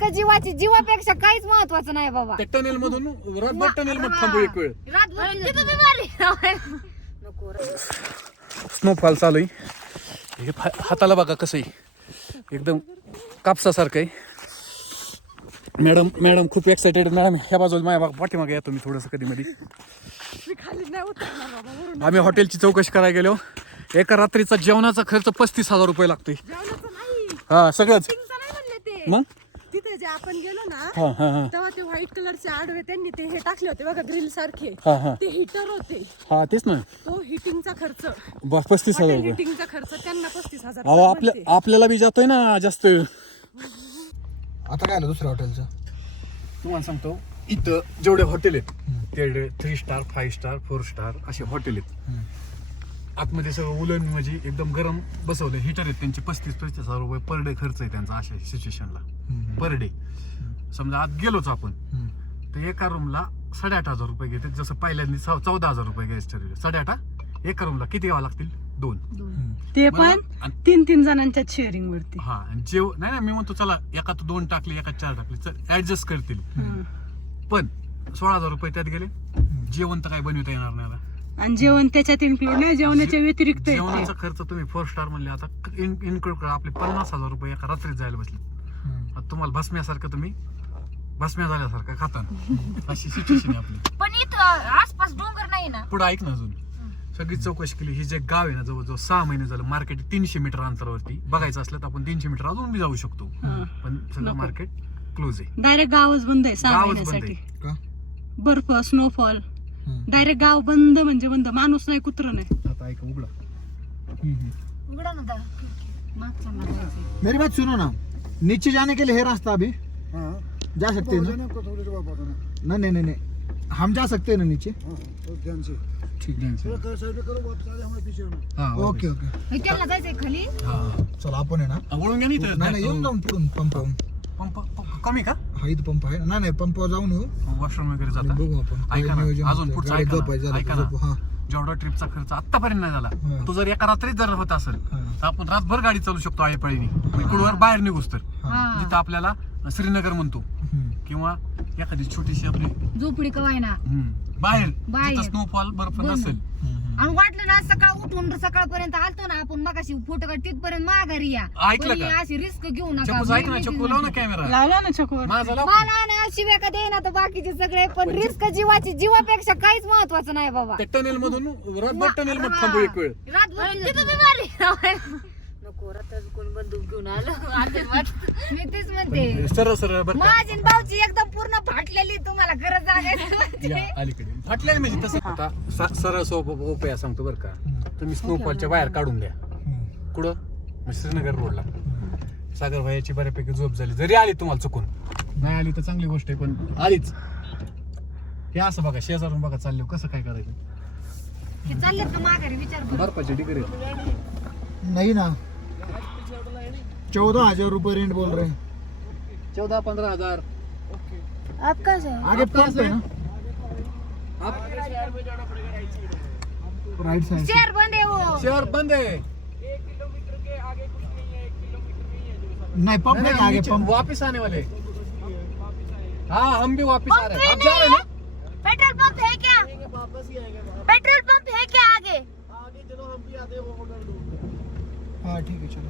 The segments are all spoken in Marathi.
रिस्क जीवाची जीवापेक्षा काहीच महत्वाचं नाही बाबा. त्या टनेल मधून रातभर टनेल मध्ये थांबू एक वेळ. रातभर तिथं बी मारी. नको रे. स्नोफॉल चालू आहे हे फा- हाताला बघा कसं आहे एकदम कापसासारखं आहे. मॅडम मॅडम खूप एक्साइटेड मॅडम ह्या बाजूला माझ्या बा- पाठीमागे या तुम्ही थोडंसं कधी मध्ये आम्ही हॉटेलची चौकशी करायला गेलो. एका रात्रीचा जेवणाचा खर्च पस्तीस हजार रुपये लागतोय. जेवणाचं नाही. हा सगळंच. फिटिंगचं नाही म्हणले ते. मग? जे आपण गेलो ना हा हा हा. तेव्हा ते व्हाईट कलरचे आडवे त्यांनी ते हे टाकले होते बघा ग्रिल सारखे. हा हा. ते हिटर होते. हा तेच ना. तो हिटिंगचा खर्च. बस पस्तीस हजार हॉटेल रुपये. हिटिंगचा खर्च त्यांना पस्तीस हजार अहो आपल्या. आपल्याला बी जातोय ना जास्त. आता काय आलं दुसऱ्या हॉटेलचं तुम्हाला सांगतो इथं जेवढे हॉटेल आहेत तेवढे three star five star four star असे हॉटेल आहेत. आतमध्ये सगळं उलन म्हणजे एकदम गरम बसवले हिटर आहेत त्यांचे पस्तीस पस्तीस हजार रुपये पर डे खर्च आहे त्यांचा अशा सिच्युएशनला पर डे समजा आत गेलोच आपण तर एका रूमला साडेआठ हजार रुपये घेते जसं पहिल्यांदा चौ- चौदा हजार रुपये घ्यायचं ठरवलं साडेआठ? एका रूमला किती घ्यावं लागतील? दोन. ते पण आणि- तीन तीन जणांच्या शेअरिंग वरती. हा जेव नाही नाही मी म्हणतो चला एका तू दोन टाकले एका चार टाकले चल ऍडजस्ट करतील. पण सोळा हजार रुपये त्यात गेले. जेवण तर काही बनवता येणार नाही आता. आणि जेवण त्याच्यात इन्क्लूड नाही जेवणाच्या व्यतिरिक्त येते. जेवणाचा खर्च तुम्ही फोर स्टार म्हणले आता इन्क्लूड करा. आपले पन्नास हजार रुपये एका रात्रीत जायला बसले. आता तुम्हाला भस्म्यासारखं तुम्ही भस्म्या झाल्यासारखं खाता अशी सिच्युएशन आहे आपली. पण इथं आसपास डोंगर नाही ना? पुढे ऐक ना अजून. सगळी चौकशी केली. ही जे गाव आहे ना जवळजवळ सहा महिने झालं मार्केट तीनशे मीटर अंतरावरती. बघायचं असलं तर आपण तीनशे मीटर अजून बी जाऊ शकतो. हं. पण सगळं नको. मार्केट क्लोज आहे. डायरेक्ट गावच बंद आहे सहा गावच बंद महिन्यासाठी आहे. का? बर्फ स्नोफॉल डायरेक्ट गाव बंद म्हणजे बंद. माणूस नाही कुत्र नाही. आता ऐका उघडा. उघडा ना दा-. मेरी बात सुनो ना. नीचे जाने के लिए है रास्ता अभी. जा सकते हैं ना? नहीं नहीं नहीं नहीं. हम जा सकते हैं ना नीचे? ठीक है हा, ओके ओके. हे खाली? हा. चल आपण आहे ना. वळून घ्या. नाही नाही येऊन जाऊन पुढून पंप पंप कमी का? हा इथं पंप आहे ना नाही नाही पंपावर जाऊन येऊ वॉशरूम वगैरे आणि जाता बघू आपण काय ऐका ना नियोजन अजून होतं. पुढचं गाडी ऐका गप आहे, ना झालं ऐका तर ना झोप. हा जेवढा ट्रिपचा खर्च आतापर्यंत नाही झाला हा. तो जर एका रात्रीत जर होत असेल हा. तर आपण रातभर गाडी चालू शकतो आळेपळीने इकडवर बाहेर निघूस तर हा जिथं आपल्याला श्रीनगर म्हणतो हम्म. किंवा एखादी छोटीशी आपली झोपडी कवाय ना हम्म, बाहेर बाहेर. जिथं स्नोफॉल बर्फ. नसेल हम्म. आणि वाटलं ना सकाळ उठून सकाळपर्यंत आलतो ना आपण मग फोटो काढ तिथपर्यंत माघारी या. ऐकलं पण का? ही अशी रिस्क घेऊ नका ऐक ना चकू लाव ना कॅमेरा लावला ना चकोर माझा लाव. मला ना शिव्या का देईना तर बाकीचे सगळे पण रिस्क जीवाची जीवापेक्षा काहीच महत्वाचं नाही बाबा. त्या टनेल मधून रातभर टनेल मध्ये थांबू एक वेळ. रातभर तिथं. नको रात्र कोण बंदूक घेऊन आलं. मी तेच म्हणते. सरळ सरळ बरं का? माझी आणि भाऊची एकदम पूर्ण फाटलेली तुम्हाला गरज आहे अलीकडे. फाटल्या म्हणजे तसं. आता स- सरळ सोप उपाय सांगतो बरं का. तुम्ही स्नोफॉलच्या बाहेर काढून द्या. कुठं? मग श्रीनगर रोडला. सागर भाईची बऱ्यापैकी झोप झाली. जरी आली तुम्हाला चुकून. नाही आली तर चांगली गोष्ट आहे पण आलीच. हे असं बघा शेजारून बघा चालले कसं काय करायचं? हे चाललेत का माघारी? विचार करू बर्फाची डिग्री नहीं ना. चौदह हजार रुपये रेंट बोल रहे हैं चौदा पंधरा हजार. आप का से आगे पंप है ना? आप राइट साइड शेअर बंद आहे वो। शहर बंद आहे नहीं पंप है आगे नीचे- पंप वापिस आने वाले। हाँ हम भी वापिस आ रहे हैं। आप जा रहे हैं ना? पेट्रोल पंप है क्या? पेट्रोल पंप है क्या आगे? आगे चलो हम भी आते हैं वो कर लो हाँ। ठीक है चलो।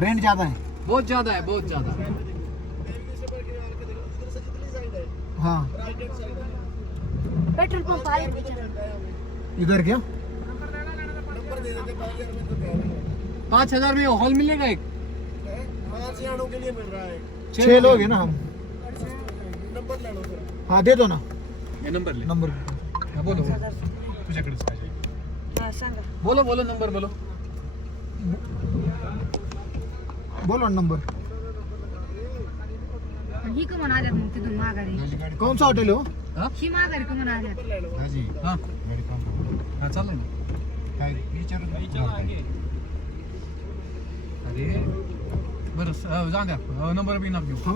रेंट ज़्यादा है। बहुत ज़्यादा है बहुत ज़्यादा। हाँ। पेट्रोल पंप इधर क्या? पाँच हज़ार में हॉल मिलेगा एक? छह लोग हैं ना हम? हाँ दे दो ना। हे नंबर ले। नंबर। बोलो बोलो. तुझ्याकडेच पाहिजे बोलो बोलो नंबर बोलो। बोलो ना ही का म्हणा आल्यात मग तिथून माघारी. कौन सा होटल है? वो हा माघारी का म्हणा आल्यात हा. हा चाललंय ना. अरे बरं स- अं, जाऊ द्या. अं, नंबर बी नका घेऊ. हाँ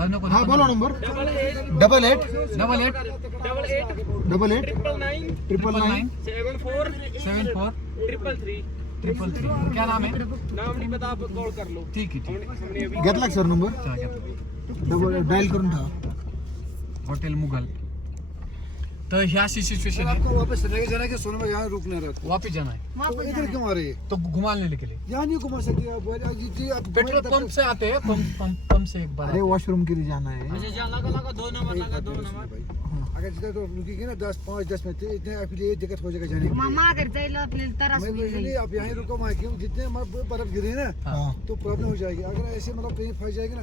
अं, नको हाँ बोलो number. Double eight. Double eight. Double eight. Triple triple nine nine seven four. Triple three. Triple three क्या नाम है? ठीक है ठीक है। घेतला सर नंबर? घेतला. डबल डायल करून ठेवा. हॉटेल मुघल तर ह्या अशी सिच्युएशन है। आपको वापस लेके जाना है कि सोनमर्ग यहाँ रुकना है? वापिस जाना है। तो इधर क्यों आ रही है? तो घुमाने के लिए। यहाँ नहीं घुमा सकती आप जी जी आप पेट्रोल पंप से आते हैं पंप पंप पंप से एक बार अरे वॉशरूम के लिए जाना है। अगर जितना तो रुकेगी ना दस पाँच दस मिनट इतने आपके लिए दिक्कत हो जाएगा जाने के मामा अगर त्रास मैं होईल इसलिए आप यहाँ रुको वहाँ क्यों? जितने बर्फ़ गिरे ना हाँ। तो प्रॉब्लम हो जाएगी। अगर ऐसे मतलब कहीं फंस जाएगी ना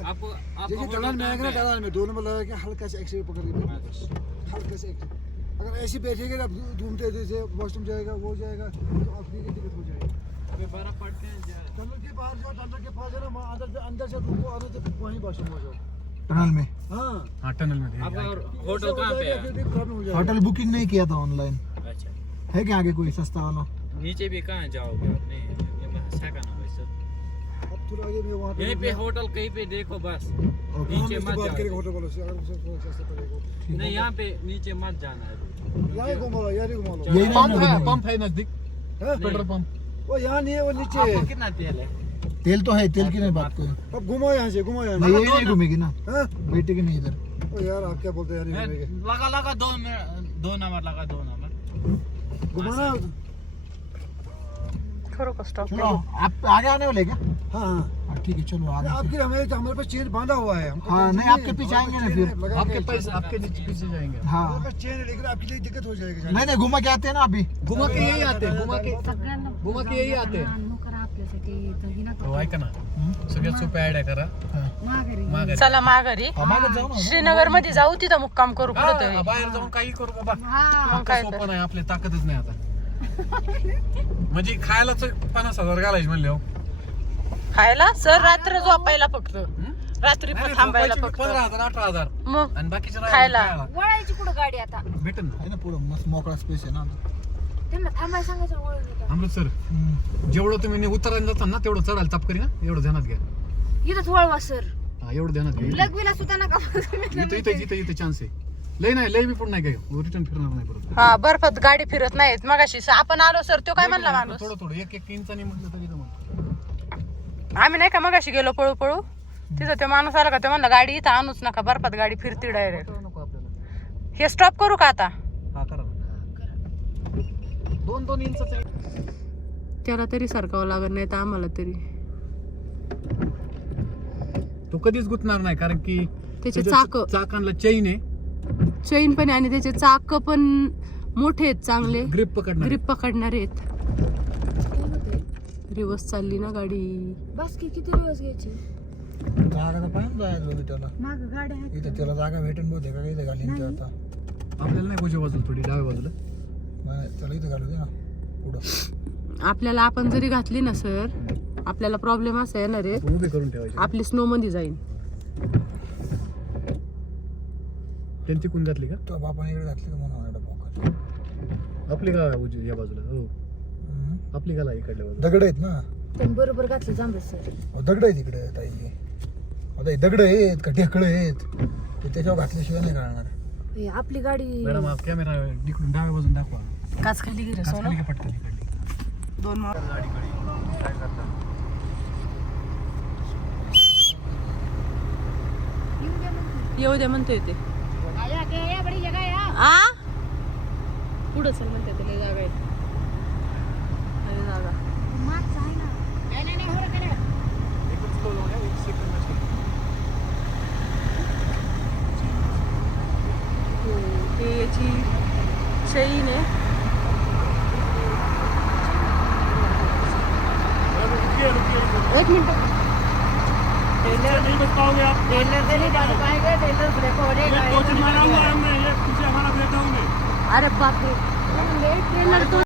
देखिए दलाल में आएगा ना दलाल में दो नंबर लगा के हल्का से एक्सरे पकड़ बैठना हल्का से एक्सरे अगर ऐसे बैठेगे ना घूमते जैसे वॉशरूम जाएगा वो जाएगा तो आपकी ये दिक्कत हो जाएगी। टनल के बाहर जाओ टनल के पास जाओ वहाँ अंदर अंदर से रुको अंदर से वहीं वॉशरूम हो जाओ। टनल में? हाँ। हाँ टनल में होटल कहाँ पे होटल बुकिंग नहीं किया था ऑनलाइन अच्छा। है क्या आगे कोई सस्ता वाला? नीचे भी कहाँ जाओगे आपने ये मैं हंसा का ना वैसे अब थोड़ा आगे मैं वहाँ यहीं पे होटल कहीं पे देखो बस। नीचे मत बात करेंगे होटल वालों से अगर उसे थोड़ा सस्ता पड़ेगा नहीं यहाँ पे नीचे मत जाना है। यहाँ ही घुमा लो यहाँ ही घुमा लो। यही पंप है पंप है नज़दीक। हाँ? Petrol pump. वो यहाँ नहीं है वो नीचे है। आपको कितना तेल है? तेल तो है तेल की नहीं बात कोई। अब घुमाओ यहाँ से घुमाओ यहाँ नहीं यही नहीं घूमेगी ना। हाँ? बेटे की नहीं इधर। ओ यार आप क्या बोलते हैं यार लगा लगा दो मिनट दो नंबर लगा दो नंबर। घुमाना खरों का स्टॉप चलो आप आगे आने वाले क्या? हाँ हाँ हाँ, ठीक है चलो आगे से। आपके हमारे तो हमारे पास चेन बांधा हुआ है हमको हाँ, टेंशन नहीं, आपके। पीछे आएंगे ना फिर। आपके के- पैसे आपके नीचे पीछे जाएंगे। हाँ। हमारे पास चेन लेकिन आपके लिए दिक्कत जाएगी नहीं नहीं घुमा के आते हैं ना अभी। घुमा के यही आते हैं घुमा के सगळ्यांना घुमा के यही आते आणू करा आपल्यासाठी तर ना ऐका ना. सगळ्यात सोपे आयडिया करा. माघारी. मागे चला माघारी. श्रीनगरमध्ये जाऊ तिथं मुक्काम करू हा, बाहेर जाऊन काही करू बाबा. हा. सोपं नाही आपल्या ताकदच नाही आता. म्हणजे खायलाच पन्नास हजार घालायचे म्हणले हो. खायला? सर रात्र झोपायला फक्त. रात्री पण थांबायला फक्त. पंधरा हजार अठरा हजार. मग आणि बाकीचे खायला. वळायची कुठं गाडी आता? भेटेल ना. आहे ना पुढं मस्त मोकळा स्पेस आहे ना आता. त्यांना थांबायला सांगायचं वळून येतात. अमृतसर. हम्म. जेवढं तुम्ही उतरायला जाता ना तेवढं चढायला ताप करी ना एवढं ध्यानात घ्या. इथंच वळवा सर. हा एवढं ध्यानात घ्या. लगविला सुद्धा नका इथं इथं इथं इथं चान्स आहे. लय नाही लय बी पण नाही काय रिटर्न फिरणार नाही परत. हा बर्फात गाडी फिरत नाहीत. मगाशी आपण आलो सर तो काय म्हणला माणूस? थोडं थोडं एक एक इंचाने म्हटलं तरी. आम्ही नाही का मगाशी गेलो पळू पळू? तिथं ते माणूस आला का? ते म्हणला गाडी इथं आणूच नका बर्फात गाडी फिरती डायरेक्ट नको आपल्याला. हे स्टॉप करू का आता? हा करा दोन दोन इंचाचं आहे. त्याला तरी सरकावं लागत नाही तर आम्हाला तरी. तो कधीच गुतणार नाही कारण की त्याचे त्याच्या चाक. चाकांना चैन आहे. चैन पण आहे आणि त्याचे चाक पण मोठे आहेत चांगले. ग्रिप पकडणार. ग्रिप पकडणारे आहेत. रिवर्स चालली ना गाडी. बस की किती दिवस घ्यायची? जागा तर पाहिजे जायचं होती त्याला माग गाड्या आहेत इथं त्याला जागा भेटेन बहुतेक का इथं घालीन ते आता. आपल्याला नाही बाजूला थोडी डाव्या बाजूला. नाही, त्याला इथं घालू दे ना पुढं. आपल्याला आपण जरी घातली ना सर आपल्याला प्रॉब्लेम असा येणार आहे. आपण उभे करून ठेवायचे. आपली स्नो मध्ये जाईल त्यांनी तिकून घातली का? तो बापाने इकडे घातली का म्हणून. आपली का उजवी या बाजूला? हो. आपली का इकडल्या बाजूला? दगड आहेत ना? त्यांनी बरोबर घातलं जांभळ सर. अहो, दगड आहेत इकडे ताई. आता हे दगड आहेत का? ढेकळं आहेत. ते त्याच्यावर घातल्याशिवाय नाही कळणार. हे आपली गाडी मॅडम आप कॅमेरा तिकडून डाव्या बाजून दाखवा. काच खाली गेले काच सोनं खाली का पटकन इकडली? दोन मा- येऊ द्या म्हणतोय ते. आ पुढं चल म्हणते त्याला जागा आहे अरे जागा हो, हे याची चैन आहे. एक मिनिट. टेलर अरे बापरे ट्रेलर तो